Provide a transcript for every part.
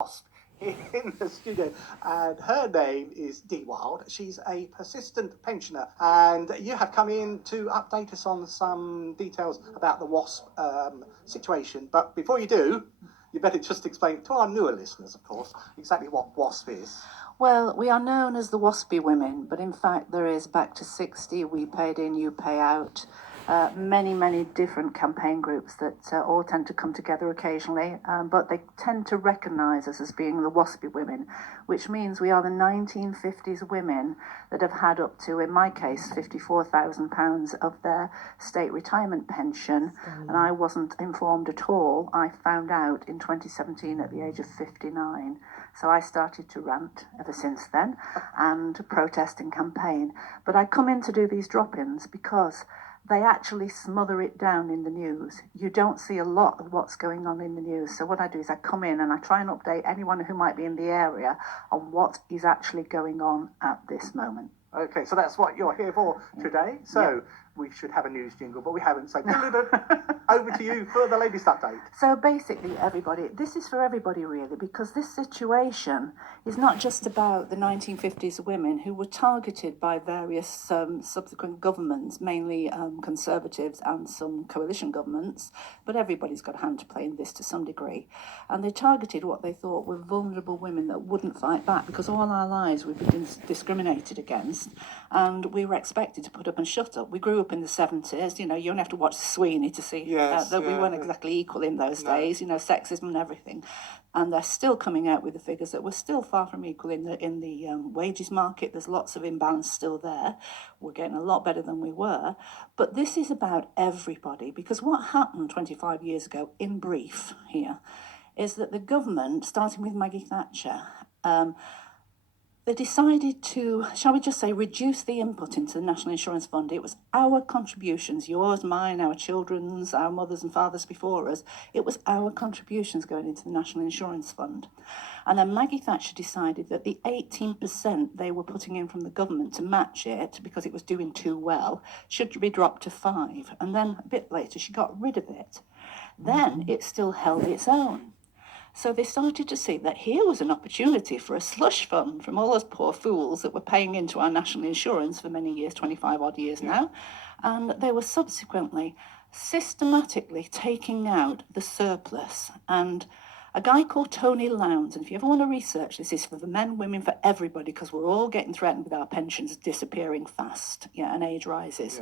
Wasp in the studio, and her name is Dee Wild. She's a persistent pensioner, and you have come in to update us on some details about the Wasp situation. But before you do, you better just explain to our newer listeners, of course, exactly what Wasp is. Well, we are known as the Waspy Women, but in fact there is Back to 60, We Paid In, You Pay Out, many different campaign groups that all tend to come together occasionally, but they tend to recognise us as being the Waspy Women, which means we are the 1950s women that have had up to, in my case, £54,000 of their state retirement pension, and I wasn't informed at all. I found out in 2017 at the age of 59. So I started to rant ever since then and protest and campaign. But I come in to do these drop-ins because they actually smother it down in the news. You don't see a lot of what's going on in the news. So what I do is I come in and I try and update anyone who might be in the area on what is actually going on at this moment. Okay, so that's what you're here for today. So we should have a news jingle, but we haven't. So over to you for the latest update. So basically, everybody, this is for everybody really, because this situation is not just about the 1950s women who were targeted by various subsequent governments, mainly Conservatives and some coalition governments, but everybody's got a hand to play in this to some degree. And they targeted what they thought were vulnerable women that wouldn't fight back, because all our lives we've been discriminated against, and we were expected to put up and shut up. We grew up in the 70s, you know, you only have to watch Sweeney to see that we weren't exactly equal in those days, you know, sexism and everything. And they're still coming out with the figures that we're still far from equal in the wages market. There's lots of imbalance still there. We're getting a lot better than we were. But this is about everybody, because what happened 25 years ago, in brief here, is that the government, starting with Maggie Thatcher, they decided to, shall we just say, reduce the input into the National Insurance Fund. It was our contributions, yours, mine, our children's, our mothers and fathers before us. It was our contributions going into the National Insurance Fund. And then Maggie Thatcher decided that the 18% they were putting in from the government to match it, because it was doing too well, should be dropped to 5%. And then a bit later, she got rid of it. Then it still held its own. So they started to see that here was an opportunity for a slush fund from all those poor fools that were paying into our national insurance for many years, 25 odd years now. And they were subsequently systematically taking out the surplus. And a guy called Tony Lowndes, and if you ever want to research this, is for the men, women, for everybody, because we're all getting threatened with our pensions disappearing fast, and age rises.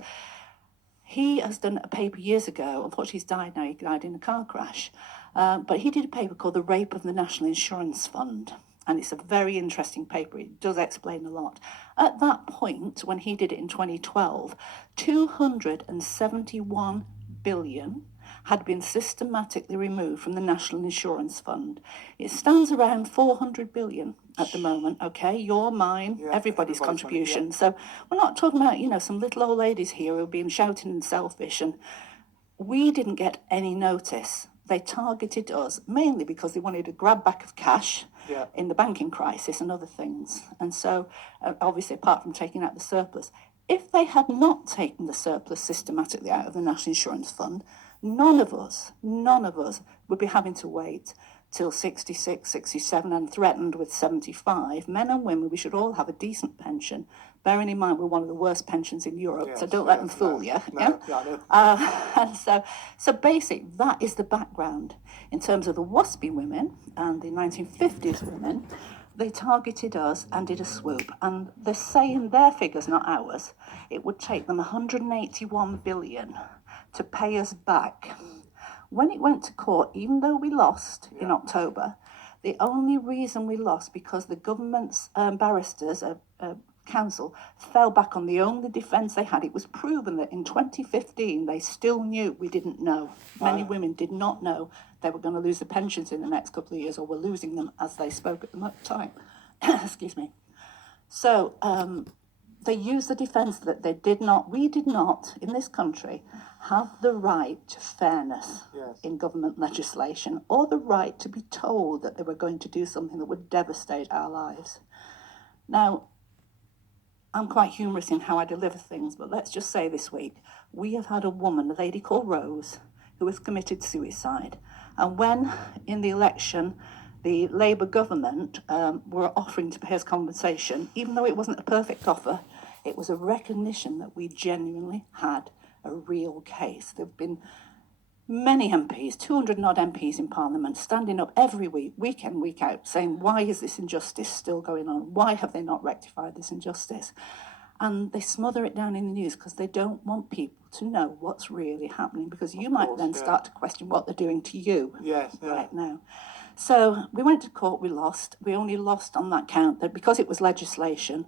He has done a paper years ago. Unfortunately, he's died now. He died in a car crash. But he did a paper called The Rape of the National Insurance Fund. And it's a very interesting paper. It does explain a lot. At that point, when he did it in 2012, 271 billion had been systematically removed from the National Insurance Fund. It stands around 400 billion at the moment, okay? Your, mine, everybody's contribution. So we're not talking about, some little old ladies here who have been shouting and selfish, and we didn't get any notice. They targeted us mainly because they wanted a grab back of cash in the banking crisis and other things. And so, obviously, apart from taking out the surplus, if they had not taken the surplus systematically out of the National Insurance Fund, none of us would be having to wait till 66, 67 and threatened with 75. Men and women, we should all have a decent pension, bearing in mind we're one of the worst pensions in Europe, so don't let them fool you. And so basically, that is the background. In terms of the Waspy women and the 1950s women, they targeted us and did a swoop. And they're saying their figures, not ours, it would take them 181 billion to pay us back. When it went to court, even though we lost in October, the only reason we lost because the government's barristers, council, fell back on the only defence they had. It was proven that in 2015 they still knew we didn't know. Many women did not know they were going to lose their pensions in the next couple of years, or were losing them as they spoke at the time. Excuse me. So they used the defence that we did not, in this country, have the right to fairness in government legislation, or the right to be told that they were going to do something that would devastate our lives. Now, I'm quite humorous in how I deliver things, but let's just say this week, we have had a woman, a lady called Rose, who has committed suicide. And when, in the election, the Labour government were offering to pay us compensation, even though it wasn't a perfect offer. It was a recognition that we genuinely had a real case. There have been many MPs, 200 and odd MPs in Parliament, standing up every week, week in, week out, saying, why is this injustice still going on? Why have they not rectified this injustice? And they smother it down in the news because they don't want people to know what's really happening, because you might then start to question what they're doing to you right now. So we went to court, we lost. We only lost on that count that because it was legislation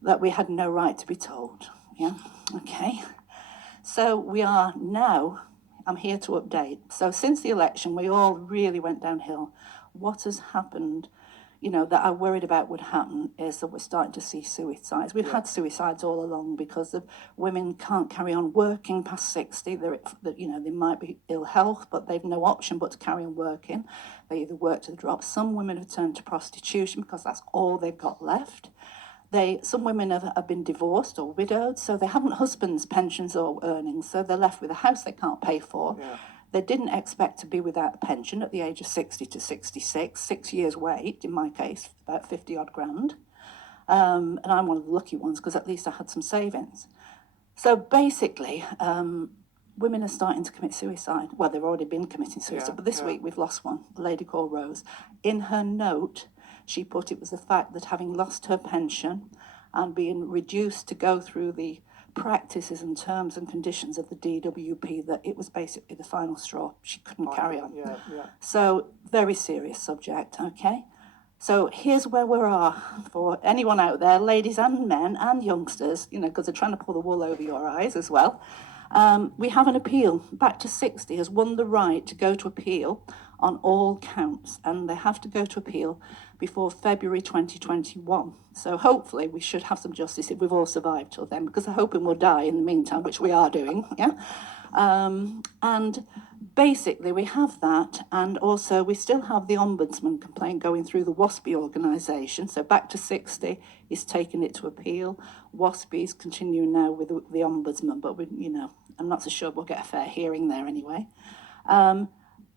that we had no right to be told. Yeah, okay. So we are now, I'm here to update. So since the election, we all really went downhill. What has happened, that I worried about would happen is that we're starting to see suicides. We've had suicides all along because of women can't carry on working past 60. They might be ill health, but they've no option but to carry on working. They either work to the drop. Some women have turned to prostitution because that's all they've got left. Some women have been divorced or widowed, so they haven't husbands' pensions or earnings, so they're left with a house they can't pay for. Yeah. They didn't expect to be without a pension at the age of 60 to 66, 6 years wait, in my case, about 50 odd grand. And I'm one of the lucky ones because at least I had some savings. So basically, women are starting to commit suicide. Well, they've already been committing suicide, but this week we've lost one, a lady called Rose. In her note, she put it was the fact that having lost her pension and being reduced to go through the practices and terms and conditions of the DWP, that it was basically the final straw. She couldn't carry on. So very serious subject, okay? So here's where we are for anyone out there, ladies and men and youngsters, because they're trying to pull the wool over your eyes as well. We have an appeal. Back to 60 has won the right to go to appeal on all counts, and they have to go to appeal before February 2021. So hopefully we should have some justice if we've all survived till then, because I'm hoping we'll die in the meantime, which we are doing, yeah? And basically we have that, and also we still have the Ombudsman complaint going through the WASPI organisation. So Back to 60 is taking it to appeal. WASPI is continuing now with the Ombudsman, but I'm not so sure we'll get a fair hearing there anyway.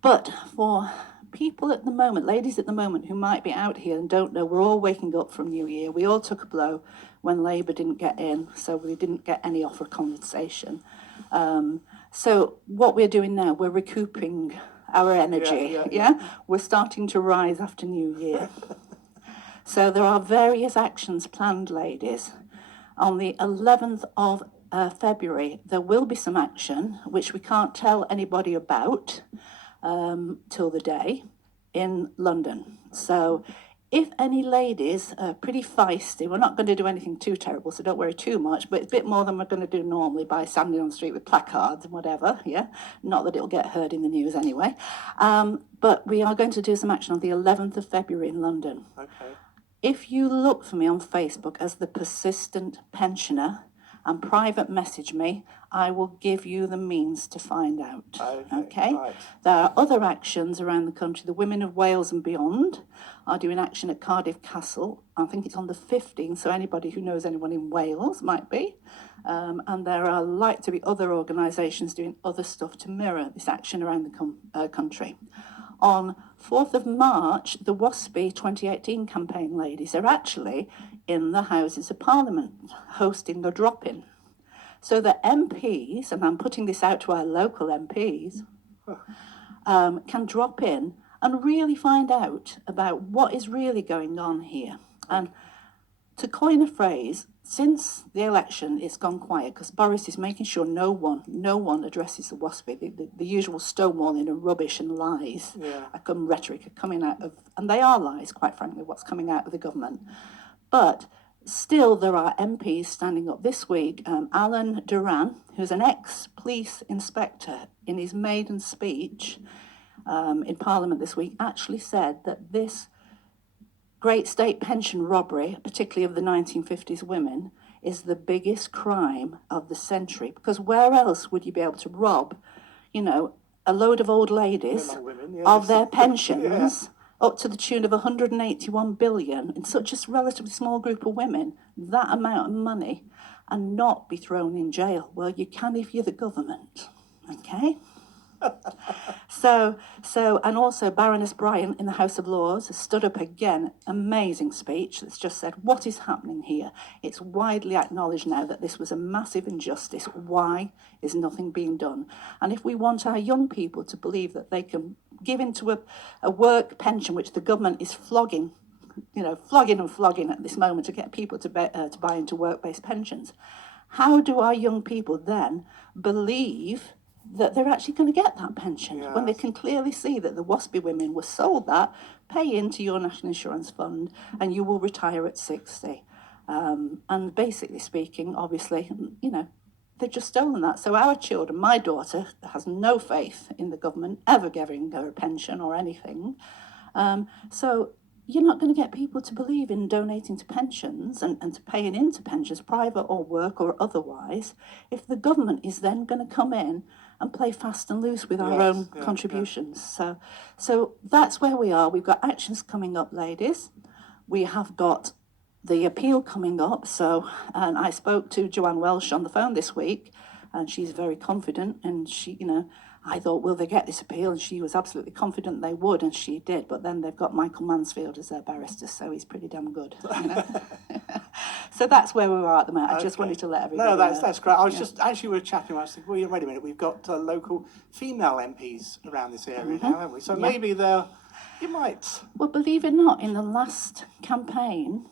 But for people at the moment, ladies at the moment who might be out here and don't know, we're all waking up from New Year. We all took a blow when Labour didn't get in, so we didn't get any offer of compensation. So what we're doing now, we're recouping our energy, We're starting to rise after New Year. So there are various actions planned, ladies. On the 11th of February, there will be some action, which we can't tell anybody about till the day, in London. So if any ladies are pretty feisty, we're not going to do anything too terrible, so don't worry too much, but it's a bit more than we're going to do normally by standing on the street with placards and whatever, yeah? Not that it'll get heard in the news anyway. But we are going to do some action on the 11th of February in London. Okay. If you look for me on Facebook as the Persistent Pensioner and private message me, I will give you the means to find out. Okay? Right. There are other actions around the country. The Women of Wales and Beyond are doing action at Cardiff Castle. I think it's on the 15th, so anybody who knows anyone in Wales might be. And there are like to be other organisations doing other stuff to mirror this action around the country. On 4th of March, the WASPI 2018 campaign ladies are actually in the Houses of Parliament hosting a drop-in. So the MPs, and I'm putting this out to our local MPs, can drop in and really find out about what is really going on here. And to coin a phrase, since the election, it's gone quiet because Boris is making sure no one addresses the WASPI. The usual stonewalling and rubbish and lies, rhetoric are coming out of, and they are lies, quite frankly, what's coming out of the government. But still, there are MPs standing up this week. Alan Duran, who's an ex-police inspector, in his maiden speech in Parliament this week, actually said that this great state pension robbery, particularly of the 1950s women, is the biggest crime of the century. Because where else would you be able to rob, a load of old ladies of their pensions up to the tune of 181 billion in such a relatively small group of women, that amount of money, and not be thrown in jail? Well, you can if you're the government, okay? And also Baroness Bryant in the House of Lords has stood up again, amazing speech that's just said, what is happening here? It's widely acknowledged now that this was a massive injustice. Why is nothing being done? And if we want our young people to believe that they can give into a work pension, which the government is flogging at this moment to get people to buy into work-based pensions, how do our young people then believe that they're actually going to get that pension when they can clearly see that the WASPy women were sold that, pay into your national insurance fund, and you will retire at 60. And basically speaking, obviously, they've just stolen that. So our children, my daughter has no faith in the government ever giving her a pension or anything. So you're not going to get people to believe in donating to pensions and to paying into pensions, private or work or otherwise, if the government is then going to come in and play fast and loose with our own contributions. So that's where we are. We've got actions coming up, ladies. We have got the appeal coming up. And I spoke to Joanne Welsh on the phone this week, and she's very confident, and she, I thought, will they get this appeal? And she was absolutely confident they would, and she did. But then they've got Michael Mansfield as their barrister, so he's pretty damn good. So that's where we are at the moment. I just wanted to let everybody know. That's great. I was just, as you were chatting, I was thinking, well, wait a minute, we've got local female MPs around this area now, haven't we? So maybe you might... Well, believe it or not, in the last campaign,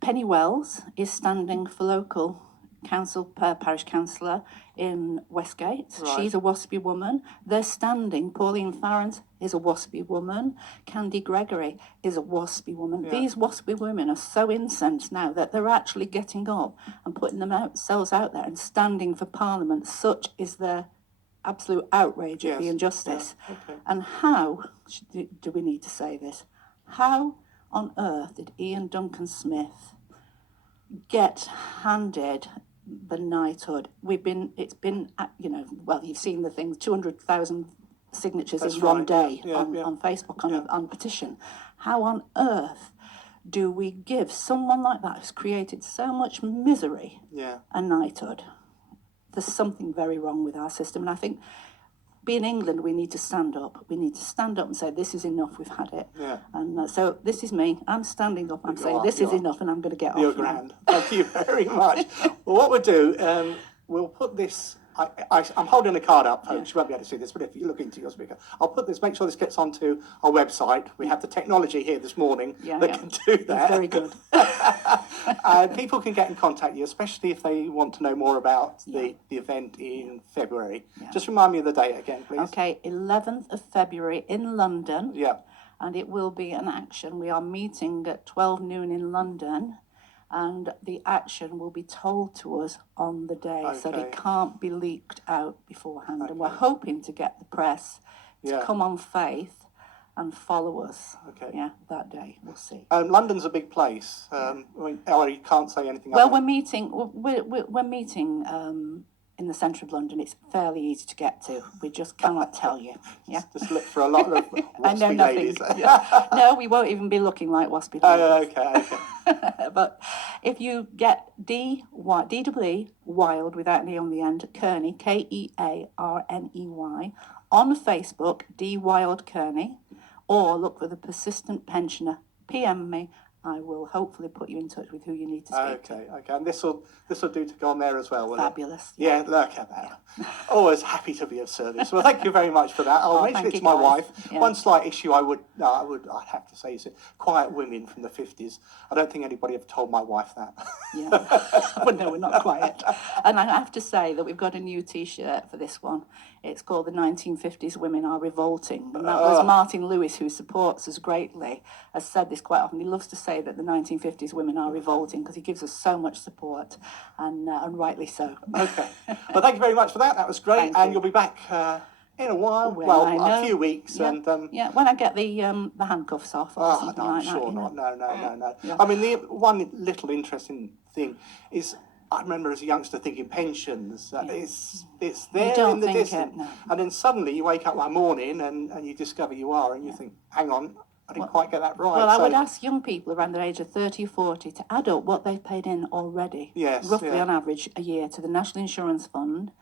Penny Wells is standing for local parish councillor in Westgate. Right. She's a WASPy woman. They're standing. Pauline Farrant is a WASPy woman. Candy Gregory is a WASPy woman. Yeah. These WASPy women are so incensed now that they're actually getting up and putting themselves out there and standing for Parliament. Such is their absolute outrage at the injustice. Yeah. Okay. And how do we need to say this? How on earth did Ian Duncan Smith get handed the knighthood? You've seen the things, 200,000 signatures in one day on Facebook on petition. How on earth do we give someone like that who's created so much misery a knighthood? There's something very wrong with our system, and I think being England, we need to stand up. We need to stand up and say, this is enough, we've had it. Yeah. And so this is me. I'm standing up. I'm saying, this is enough, and I'm going to get off. You're grand. Thank you very much. Well, what we'll do, we'll put this... I'm holding a card up, folks. You won't be able to see this, but if you look into your speaker, I'll put this, make sure this gets onto our website. We have the technology here this morning that can do that. It's very good. People can get in contact with you, especially if they want to know more about the event in February. Yeah. Just remind me of the date again, please. Okay, 11th of February in London. Yeah. And it will be an action. We are meeting at 12 noon in London. And the action will be told to us on the day, so that it can't be leaked out beforehand. Okay. And we're hoping to get the press to come on Faith and follow us. Okay. Yeah, that day. We'll see. London's a big place. You can't say anything. Well, we're meeting in the centre of London. It's fairly easy to get to. We just cannot tell you. Yeah. Just look for a lot of I know nothing. Ladies. No, we won't even be looking like waspy ladies. Okay. But if you get DWE Wild without any on the end, Kearney, Kearney, on Facebook, D Wild Kearney, or look for the Persistent Pensioner. PM me. I will hopefully put you in touch with who you need to speak to. Okay. And this will do to go on there as well, will Fabulous. it? Yeah, look at that. Yeah. Always happy to be of service. Well, thank you very much for that. I'll mention it to my wife. Yeah. One slight issue I'd have to say is quiet women from the 50s. I don't think anybody ever told my wife that. Yeah. Well, no, we're not quiet. And I have to say that we've got a new T-shirt for this one. It's called The 1950s Women Are Revolting. And that was Martin Lewis, who supports us greatly, has said this quite often. He loves to say that the 1950s women are revolting because he gives us so much support, and rightly so. Okay. Well, thank you very much for that. That was great. And you'll be back in a while. Well, a few weeks. Yeah. And when I get the handcuffs off or something like that. Sure not. No. Yeah. I mean, the one little interesting thing is, I remember as a youngster thinking pensions, it's there in the distance. No. And then suddenly you wake up one morning and you discover you are, and you think, hang on, I didn't quite get that right. Well, I would ask young people around the age of 30 or 40 to add up what they've paid in already, roughly on average a year, to the National Insurance Fund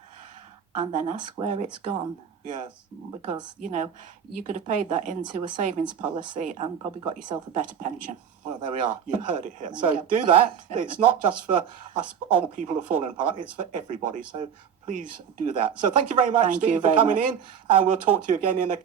and then ask where it's gone. Yes. Because, you know, you could have paid that into a savings policy and probably got yourself a better pension. Well, there we are. You heard it here. There So you go. do that. It's not just for us old people who are falling apart. It's for everybody. So please do that. So thank you very much, Thank you Steve, for very coming much. in. And we'll talk to you again in a